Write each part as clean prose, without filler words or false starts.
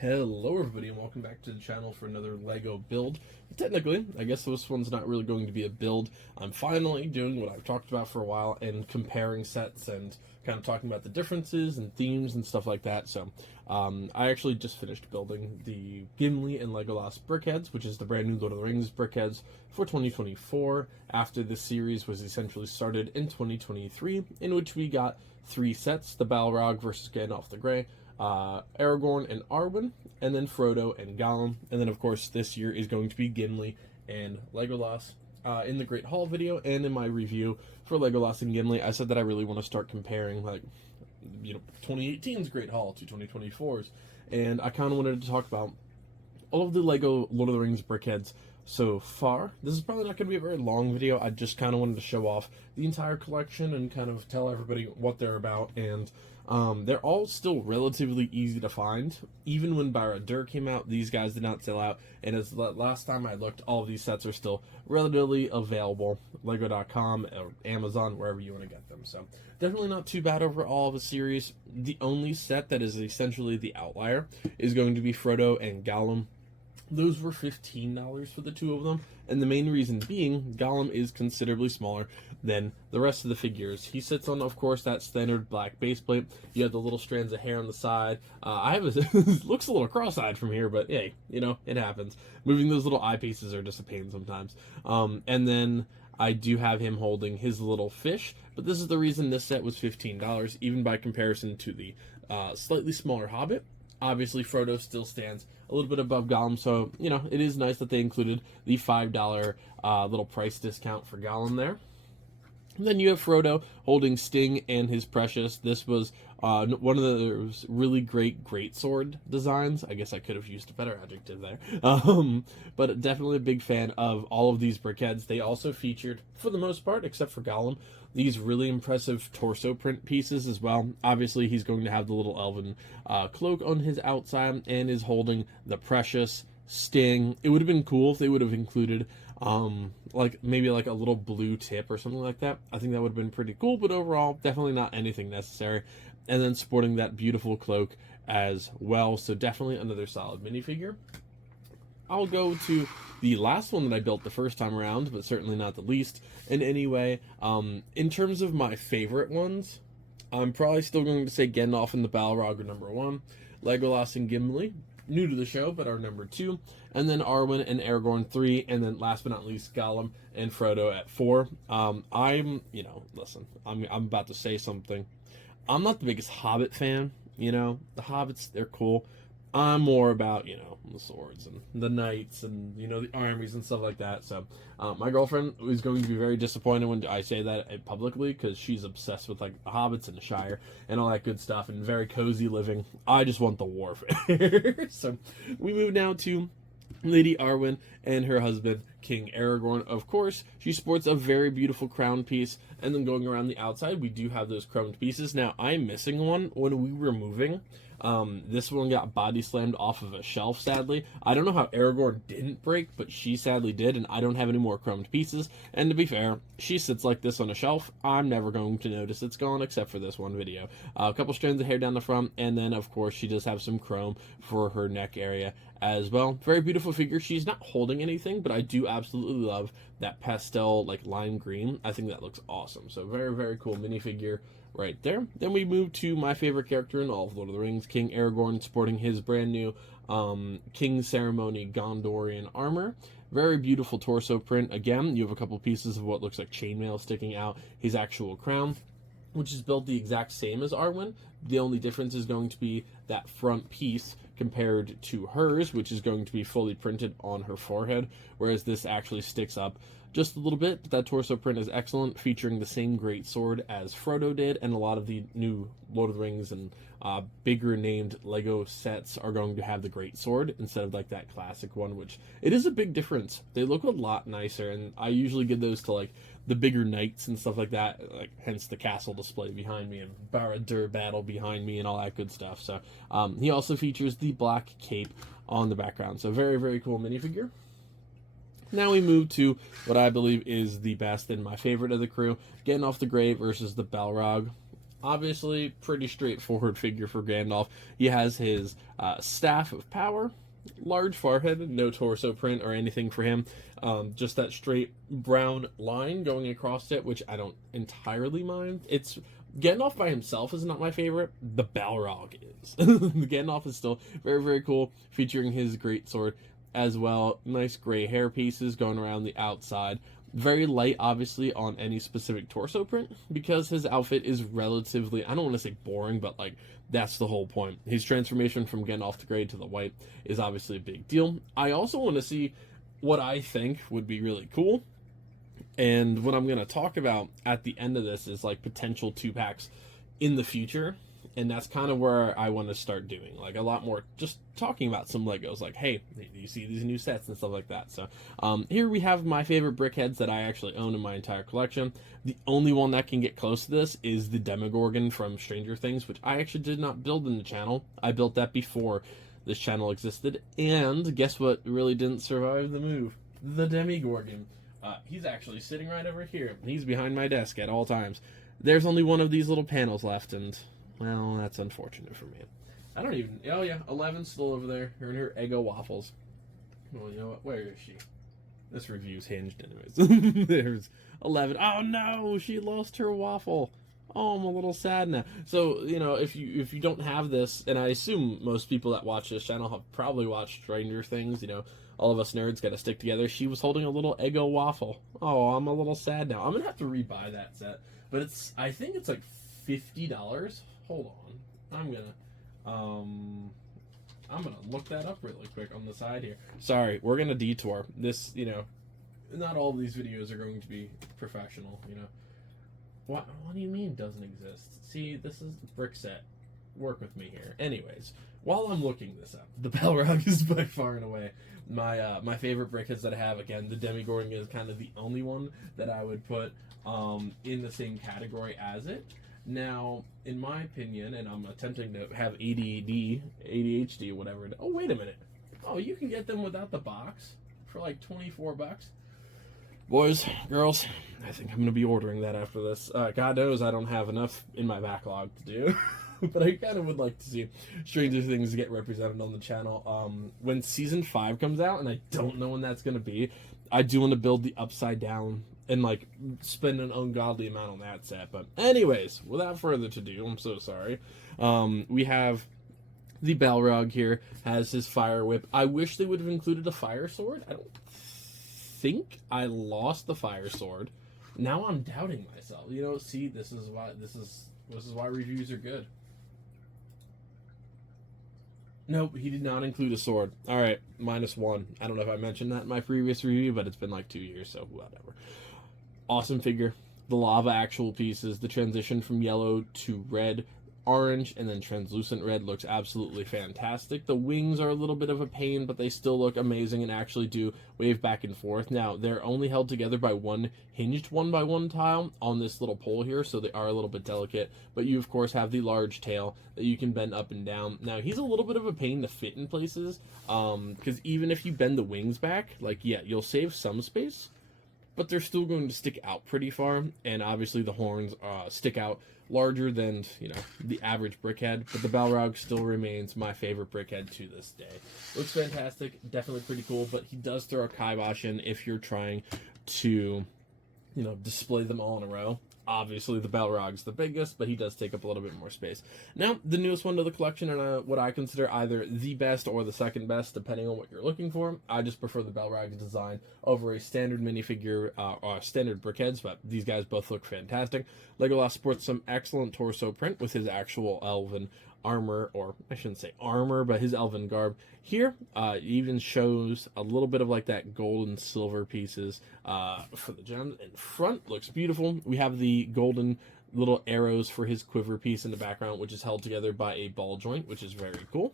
Hello everybody and welcome back to the channel for another Lego build. Technically, I guess this one's not really going to be a build. I'm finally doing what I've talked about for a while and comparing sets and kind of talking about the differences and themes and stuff like that. So I actually just finished building the Gimli and Legolas Brickheadz, which is the brand new Lord of the Rings Brickheadz for 2024, after the series was essentially started in 2023, in which we got 3 sets: the Balrog versus Gandalf the Grey, Aragorn and Arwen, and then Frodo and Gollum. And then, of course, this year is going to be Gimli and Legolas. In the Great Hall video and in my review for Legolas and Gimli, I said that I really want to start comparing, 2018's Great Hall to 2024's. And I kind of wanted to talk about all of the Lego Lord of the Rings Brickheadz so far. This is probably not going to be a very long video. I just kind of wanted to show off the entire collection and kind of tell everybody what they're about. And they're all still relatively easy to find. Even when Barad-dûr came out, these guys did not sell out. And as the last time I looked, all of these sets are still relatively available. Lego.com or Amazon, wherever you want to get them. So definitely not too bad over all of the series. The only set that is essentially the outlier is going to be Frodo and Gollum. Those were $15 for the two of them, and the main reason being Gollum is considerably smaller than the rest of the figures. He sits on, of course, that standard black base plate. You have the little strands of hair on the side. Looks a little cross-eyed from here, but hey, it happens. Moving those little eyepieces are just a pain sometimes. And then I do have him holding his little fish, but this is the reason this set was $15, even by comparison to the slightly smaller Hobbit. Obviously, Frodo still stands a little bit above Gollum, so, it is nice that they included the $5 little price discount for Gollum there. And then you have Frodo holding Sting and his Precious. This was one of the really great greatsword designs. I guess I could have used a better adjective there. But definitely a big fan of all of these Brickheadz. They also featured, for the most part, except for Gollum, these really impressive torso print pieces as well. Obviously, he's going to have the little elven cloak on his outside and is holding the Precious, Sting. It would have been cool if they would have included maybe a little blue tip or something like that. I think that would have been pretty cool, but overall, definitely not anything necessary. And then sporting that beautiful cloak as well, so definitely another solid minifigure. I'll go to the last one that I built the first time around, but certainly not the least in any way. In terms of my favorite ones, I'm probably still going to say Gandalf and the Balrog are number 1, Legolas and Gimli, new to the show, but are number 2, and then Arwen and Aragorn 3, and then last but not least, Gollum and Frodo at 4. Listen, I'm about to say something. I'm not the biggest Hobbit fan, the Hobbits, they're cool. I'm more about, the swords and the knights and, the armies and stuff like that. So, my girlfriend is going to be very disappointed when I say that publicly, because she's obsessed with, hobbits and the Shire and all that good stuff and very cozy living. I just want the warfare. So, we move now to Lady Arwen and her husband, King Aragorn. Of course, she sports a very beautiful crown piece, and then going around the outside, we do have those chromed pieces. Now, I'm missing one when we were moving. This one got body slammed off of a shelf, sadly. I don't know how Aragorn didn't break, but she sadly did, and I don't have any more chromed pieces. And to be fair, she sits like this on a shelf. I'm never going to notice it's gone, except for this one video. A couple strands of hair down the front, and then, of course, she does have some chrome for her neck area as well. Very beautiful figure. She's not holding anything, but I do absolutely love that pastel, lime green. I think that looks awesome. So very, very cool minifigure right there. Then we move to my favorite character in all of Lord of the Rings, King Aragorn, sporting his brand new King Ceremony Gondorian armor. Very beautiful torso print. Again, you have a couple pieces of what looks like chainmail sticking out his actual crown, which is built the exact same as Arwen. The only difference is going to be that front piece compared to hers, which is going to be fully printed on her forehead, whereas this actually sticks up just a little bit. But that torso print is excellent, featuring the same great sword as Frodo did, and a lot of the new Lord of the Rings and bigger named Lego sets are going to have the great sword instead of that classic one, which it is a big difference. They look a lot nicer, and I usually give those to the bigger knights and stuff like that, hence the castle display behind me and Barad-dûr battle behind me and all that good stuff. So he also features the black cape on the background, so very, very cool minifigure. Now we move to what I believe is the best and my favorite of the crew, Gandalf the Grey versus the Balrog. Obviously, pretty straightforward figure for Gandalf. He has his staff of power, large forehead, no torso print or anything for him. Just that straight brown line going across it, which I don't entirely mind. It's Gandalf by himself is not my favorite. The Balrog is. The Gandalf is still very, very cool, featuring his great sword as well. Nice gray hair pieces going around the outside. Very light, obviously, on any specific torso print, because his outfit is relatively, I don't want to say boring, but, like, that's the whole point. His transformation from Gandalf the Grey to the White is obviously a big deal. I also want to see what I think would be really cool, and what I'm going to talk about at the end of this is, like, potential 2-packs in the future. And that's kind of where I want to start doing, like, a lot more just talking about some Legos, like, hey, do you see these new sets and stuff like that. So here we have my favorite Brickheads that I actually own in my entire collection. The only one that can get close to this is the Demogorgon from Stranger Things, which I actually did not build in the channel. I built that before this channel existed. And guess what really didn't survive the move? The Demogorgon. He's actually sitting right over here. He's behind my desk at all times. There's only one of these little panels left, and well, that's unfortunate for me. I don't even... Oh, yeah, 11's still over there. Her and her Eggo waffles. Well, you know what? Where is she? This review's hinged anyways. There's 11. Oh, no! She lost her waffle. Oh, I'm a little sad now. So, you know, if you don't have this, and I assume most people that watch this channel have probably watched Stranger Things, you know, all of us nerds got to stick together. She was holding a little Eggo waffle. Oh, I'm a little sad now. I'm going to have to rebuy that set. But I think it's like $50. Hold on. I'm gonna look that up really quick on the side here. Sorry, we're gonna detour. This, you know, not all of these videos are going to be professional, you know. What do you mean doesn't exist? See, this is the brick set. Work with me here. Anyways, while I'm looking this up, the Balrog is by far and away my favorite Brickheads that I have. Again, the Demogorgon is kind of the only one that I would put in the same category as it. Now, in my opinion, and I'm attempting to have ADHD, whatever. Oh, wait a minute. Oh, you can get them without the box for like $24. Boys, girls, I think I'm going to be ordering that after this. God knows I don't have enough in my backlog to do. But I kind of would like to see Stranger Things get represented on the channel. When Season 5 comes out, and I don't know when that's going to be, I do want to build the Upside Down and, like, spend an ungodly amount on that set. But anyways, without further ado, I'm so sorry. We have the Balrog here, has his fire whip. I wish they would have included a fire sword. I don't think I lost the fire sword. Now I'm doubting myself. You know, see, this is why reviews are good. Nope, he did not include a sword. Alright, -1. I don't know if I mentioned that in my previous review, but it's been like 2 years, so whatever. Awesome figure. The lava actual pieces, the transition from yellow to red, orange, and then translucent red looks absolutely fantastic. The wings are a little bit of a pain, but they still look amazing and actually do wave back and forth. Now, they're only held together by one hinged 1x1 tile on this little pole here, so they are a little bit delicate. But you, of course, have the large tail that you can bend up and down. Now, he's a little bit of a pain to fit in places, because even if you bend the wings back, like, yeah, you'll save some space, but they're still going to stick out pretty far, and obviously the horns stick out larger than, you know, the average Brickhead, but the Balrog still remains my favorite Brickhead to this day. Looks fantastic, definitely pretty cool, but he does throw a kibosh in if you're trying to, you know, display them all in a row. Obviously, the Balrog's the biggest, but he does take up a little bit more space. Now, the newest one to the collection, and what I consider either the best or the second best, depending on what you're looking for. I just prefer the Balrog design over a standard minifigure or standard Brickheads, but these guys both look fantastic. Legolas sports some excellent torso print with his actual elven armor, or I shouldn't say armor, but his elven garb. Here, even shows a little bit of like that gold and silver pieces for the gems. In front, looks beautiful. We have the golden little arrows for his quiver piece in the background, which is held together by a ball joint, which is very cool.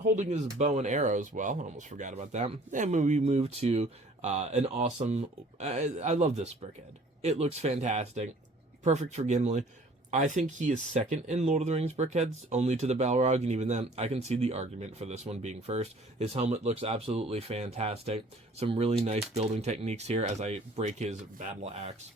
Holding his bow and arrows, well, I almost forgot about that. And we move to an awesome, I love this Brickhead. It looks fantastic. Perfect for Gimli. I think he is second in Lord of the Rings Brickheads, only to the Balrog, and even then, I can see the argument for this one being first. His helmet looks absolutely fantastic. Some really nice building techniques here as I break his battle axe.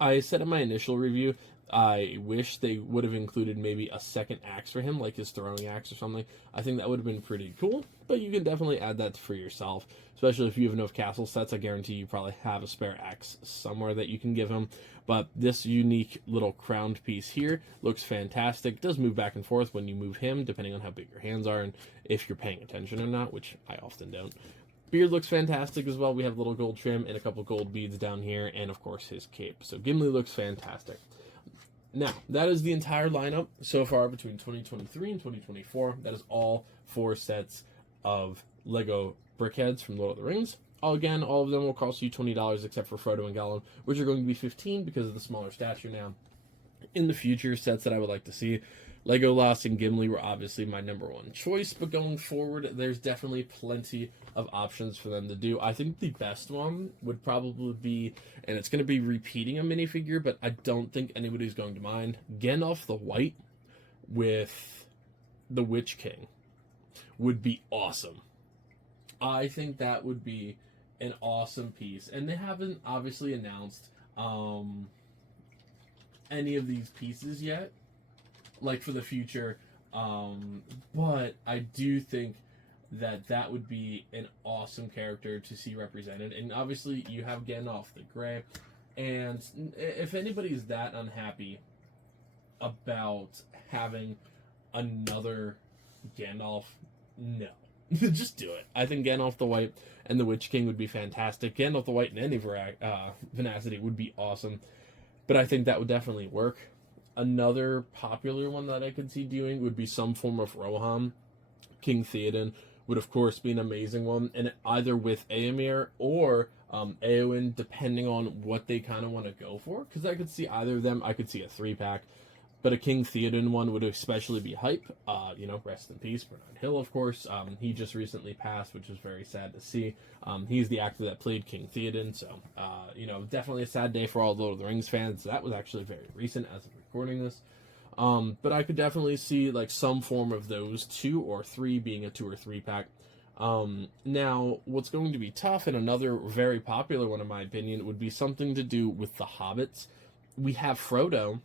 I said in my initial review, I wish they would have included maybe a second axe for him, like his throwing axe or something. I think that would have been pretty cool, but you can definitely add that for yourself, especially if you have enough castle sets. I guarantee you probably have a spare axe somewhere that you can give him. But this unique little crowned piece here looks fantastic. It does move back and forth when you move him, depending on how big your hands are and if you're paying attention or not, which I often don't. Beard looks fantastic as well. We have little gold trim and a couple gold beads down here, and of course his cape. So Gimli looks fantastic. Now, that is the entire lineup so far between 2023 and 2024. That is all 4 sets of Lego Brickheads from Lord of the Rings. Again, all of them will cost you $20 except for Frodo and Gollum, which are going to be $15 because of the smaller stature now. In the future, sets that I would like to see, Legolas and Gimli were obviously my #1 choice, but going forward, there's definitely plenty of options for them to do. I think the best one would probably be, and it's going to be repeating a minifigure, but I don't think anybody's going to mind, Gandalf the White with the Witch King would be awesome. I think that would be an awesome piece, and they haven't obviously announced any of these pieces yet, like for the future, but I do think that that would be an awesome character to see represented. And obviously you have Gandalf the Grey, and if anybody's that unhappy about having another Gandalf, no. Just do it. I think Gandalf the White and the Witch King would be fantastic. Gandalf the White in any Venacity would be awesome, but I think that would definitely work. Another popular one that I could see doing would be some form of Rohan. King Theoden would, of course, be an amazing one, and either with Éomer or Éowyn, depending on what they kind of want to go for, because I could see either of them. I could see a 3-pack, but a King Theoden one would especially be hype. Rest in peace, Bernard Hill, of course. He just recently passed, which was very sad to see. He's the actor that played King Theoden, so, definitely a sad day for all Lord of the Rings fans. That was actually very recent as of recording this. But I could definitely see, like, some form of those 2 or 3 being a 2 or 3-pack. Now, what's going to be tough, and another very popular one in my opinion, would be something to do with the Hobbits. We have Frodo,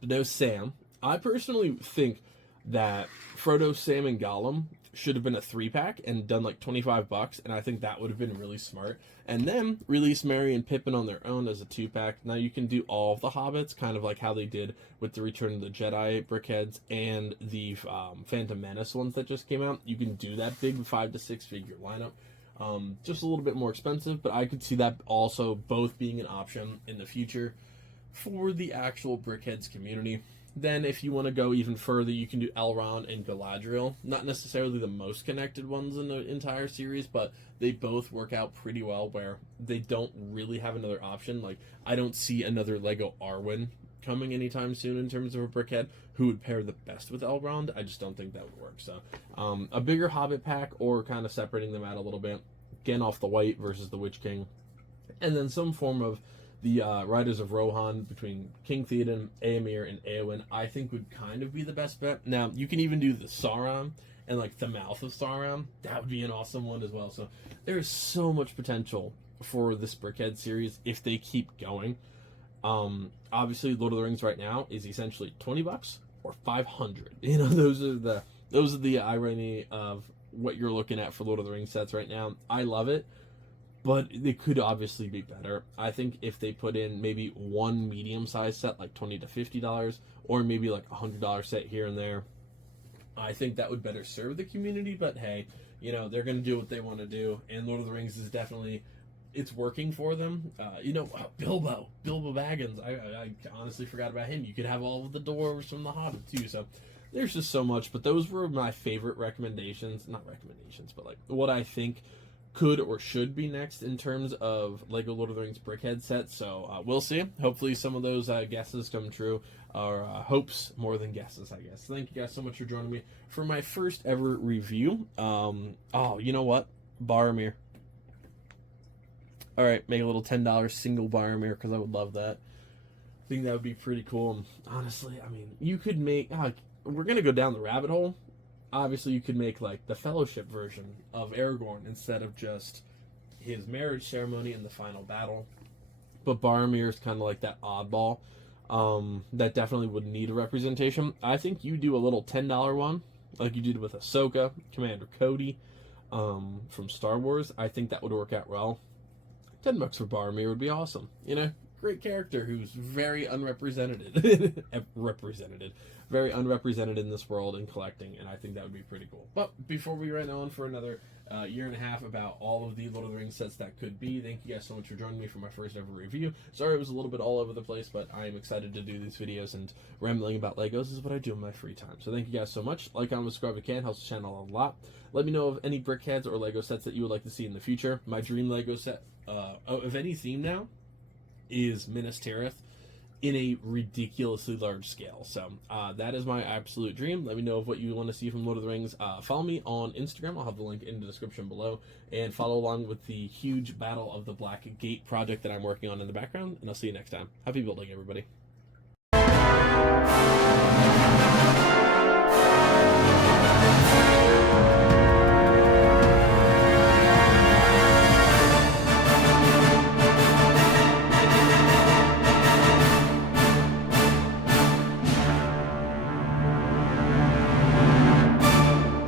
but no Sam. I personally think that Frodo, Sam, and Gollum should have been a 3-pack and done like $25, and I think that would have been really smart. And then release Merry and Pippin on their own as a 2-pack. Now you can do all of the Hobbits, kind of like how they did with the Return of the Jedi Brickheads and the Phantom Menace ones that just came out. You can do that big 5 to 6 figure lineup. Just a little bit more expensive, but I could see that also both being an option in the future for the actual Brickheads community. Then if you want to go even further, you can do Elrond and Galadriel. Not necessarily the most connected ones in the entire series, but they both work out pretty well where they don't really have another option. Like, I don't see another Lego Arwen coming anytime soon in terms of a Brickhead who would pair the best with Elrond. I just don't think that would work. So a bigger Hobbit pack, or kind of separating them out a little bit. Gandalf the White versus the Witch King. And then some form of the Riders of Rohan between King Theoden, Éomer, and Éowyn, I think would kind of be the best bet. Now, you can even do the Sauron and like the Mouth of Sauron. That would be an awesome one as well. So there is so much potential for this Brickhead series if they keep going. Obviously, Lord of the Rings right now is essentially $20 or $500. You know, those are the irony of what you're looking at for Lord of the Rings sets right now. I love it, but they could obviously be better. I think if they put in maybe one medium-sized set, like $20 to $50, or maybe like $100 set here and there, I think that would better serve the community. But hey, you know, they're going to do what they want to do, and Lord of the Rings is definitely, it's working for them. Bilbo Baggins, I honestly forgot about him. You could have all of the dwarves from The Hobbit too, so there's just so much. But those were my favorite recommendations, not recommendations, but like what I think could or should be next in terms of Lego Lord of the Rings Brickhead sets. So we'll see. Hopefully some of those guesses come true, or hopes more than guesses, I guess. Thank you guys so much for joining me for my first ever review. You know what? Boromir. All right, make a little $10 single Boromir, because I would love that. I think that would be pretty cool. And honestly, I mean, you could make, we're going to go down the rabbit hole. Obviously, you could make, like, the Fellowship version of Aragorn instead of just his marriage ceremony and the final battle. But Boromir is kind of like that oddball. that definitely would need a representation. I think you do a little $10 one, like you did with Ahsoka, Commander Cody, from Star Wars. I think that would work out well. $10 for Boromir would be awesome. You know, great character who's very unrepresented, very unrepresented in this world in collecting, and I think that would be pretty cool. But before we run on for another year and a half about all of the Lord of the Rings sets that could be, thank you guys so much for joining me for my first ever review. Sorry it was a little bit all over the place, but I am excited to do these videos, and rambling about Legos is what I do in my free time. So thank you guys so much. Like, comment, subscribe if you can. Helps the channel a lot. Let me know of any Brickheadz or Lego sets that you would like to see in the future. My dream Lego set, of any theme now, is Minas Tirith in a ridiculously large scale. So that is my absolute dream. Let me know of what you want to see from Lord of the Rings. Follow me on Instagram. I'll have the link in the description below. And follow along with the huge Battle of the Black Gate project that I'm working on in the background. And I'll see you next time. Happy building, everybody.